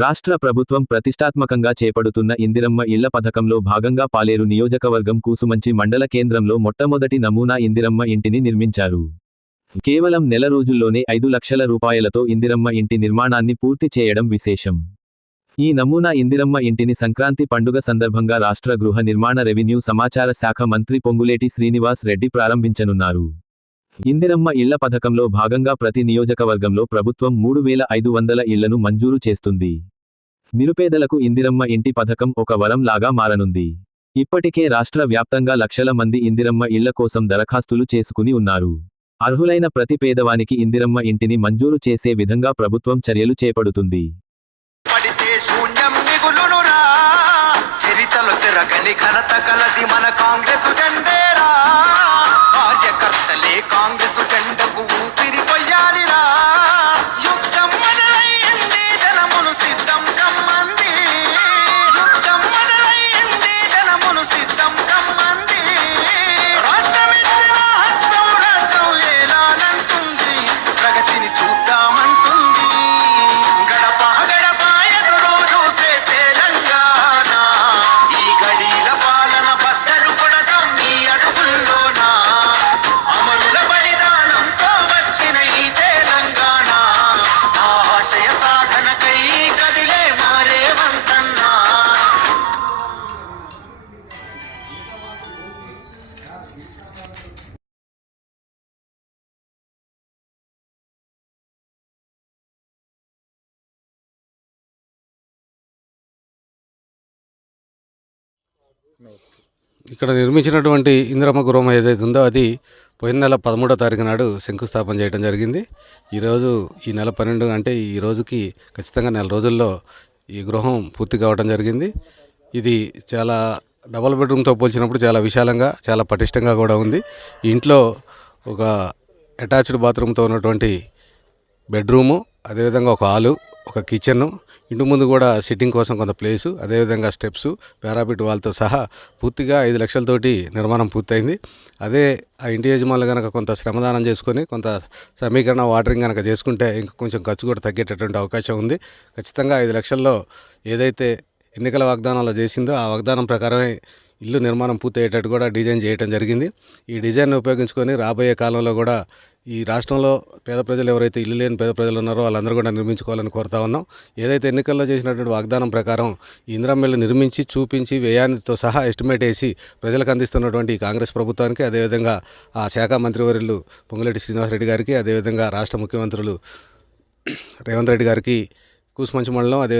రాష్ట్ర ప్రభుత్వం ప్రతిష్టాత్మకంగా చేపడుతున్న ఇందిరమ్మ ఇళ్ల పథకంలో భాగంగా పాలేరు నియోజకవర్గం కూసుమంచి మండల కేంద్రంలో మొట్టమొదటి నమూనా ఇందిరమ్మ ఇంటిని నిర్మించారు. కేవలం నెల రోజుల్లోనే 5 లక్షల రూపాయలతో ఇందిరమ్మ ఇంటి నిర్మాణాన్ని పూర్తి చేయడం విశేషం. ఈ నమూనా ఇందిరమ్మ ఇంటిని సంక్రాంతి పండుగ సందర్భంగా రాష్ట్ర గృహ నిర్మాణ రెవెన్యూ సమాచార శాఖ మంత్రి పొంగులేటి శ్రీనివాస్ రెడ్డి ప్రారంభించనున్నారు. ఇందిరమ్మ ఇళ్ల పథకంలో భాగంగా ప్రతి నియోజకవర్గంలో ప్రభుత్వం 3500 ఇళ్లను మంజూరు చేస్తుంది. నిరుపేదలకు ఇందిరమ్మ ఇంటి పథకం ఒక వరం లాగా మారనుంది. ఇప్పటికే రాష్ట్ర వ్యాప్తంగా లక్షల మంది ఇందిరమ్మ ఇళ్ల కోసం దరఖాస్తులు చేసుకుని ఉన్నారు. అర్హులైన ప్రతి పేదవానికి ఇందిరమ్మ ఇంటిని మంజూరు చేసే విధంగా ప్రభుత్వం చర్యలు చేపడుతుంది. కాంగ్రెస్ జెండకు ఊపిరి పొయ్యాలిరా, యుద్ధం మొదలైంది జనమును సిద్ధం కమ్మంది, యుద్ధం మొదలైంది జనమును సిద్ధం కమ్మంది, రాష్ట్రమిచ్చిన హస్తం రాజ్యం ఏలాలంటుంది, ప్రగతిని చూద్దామంటుంది, గడప గడప ఎదురు చూసే తెలంగాణ, ఈ గడీల పాలన బద్దలు కొడదాం నీ అడుగుల్లోనా, అమరుల బలిదానంతో వచ్చిన ఈ తెలంగాణ, ఆశయ సాధనకై కదిలే మారే వంతన్నా. ఇక్కడ నిర్మించినటువంటి ఇందిరమ్మ గృహం ఏదైతే ఉందో అది పోయిన నెల 13వ తారీఖు నాడు శంకుస్థాపన చేయడం జరిగింది. ఈరోజు ఈ నెల 12 అంటే ఈ రోజుకి ఖచ్చితంగా నెల రోజుల్లో ఈ గృహం పూర్తి కావడం జరిగింది. ఇది చాలా డబుల్ బెడ్రూమ్తో పోల్చినప్పుడు చాలా విశాలంగా చాలా పటిష్టంగా కూడా ఉంది. ఈ ఇంట్లో ఒక అటాచ్డ్ బాత్రూమ్తో ఉన్నటువంటి బెడ్రూము, అదేవిధంగా ఒక హాలు, ఒక కిచెను, ఇంటి ముందు కూడా సిట్టింగ్ కోసం కొంత ప్లేసు, అదేవిధంగా స్టెప్స్, పారాపిట్ వాల్తో సహా పూర్తిగా 5 లక్షలతోటి నిర్మాణం పూర్తయింది. అదే ఆ ఇంటి యజమానులు కనుక కొంత శ్రమదానం చేసుకొని కొంత సమీకరణ వాటరింగ్ కనుక చేసుకుంటే ఇంకా కొంచెం ఖర్చు కూడా తగ్గేటటువంటి అవకాశం ఉంది. ఖచ్చితంగా 5 లక్షల్లో ఏదైతే ఎన్నికల వాగ్దానాలు చేసిందో ఆ వాగ్దానం ప్రకారమే ఇల్లు నిర్మాణం పూర్తయ్యేటట్టు కూడా డిజైన్ చేయడం జరిగింది. ఈ డిజైన్ను ఉపయోగించుకొని రాబోయే కాలంలో కూడా ఈ రాష్ట్రంలో పేద ప్రజలు ఎవరైతే ఇల్లు లేని పేద ప్రజలు ఉన్నారో వాళ్ళందరూ కూడా నిర్మించుకోవాలని కోరుతా ఉన్నాం. ఏదైతే ఎన్నికల్లో చేసినటువంటి వాగ్దానం ప్రకారం ఈ ఇందిరమ్మ ఇల్లు నిర్మించి చూపించి వ్యయానితో సహా ఎస్టిమేట్ వేసి ప్రజలకు అందిస్తున్నటువంటి ఈ కాంగ్రెస్ ప్రభుత్వానికి, అదేవిధంగా ఆ శాఖ మంత్రివర్యులు పొంగులేటి శ్రీనివాసరెడ్డి గారికి, అదేవిధంగా రాష్ట్ర ముఖ్యమంత్రులు రేవంత్ రెడ్డి గారికి కూసుమంచి మండలం అదే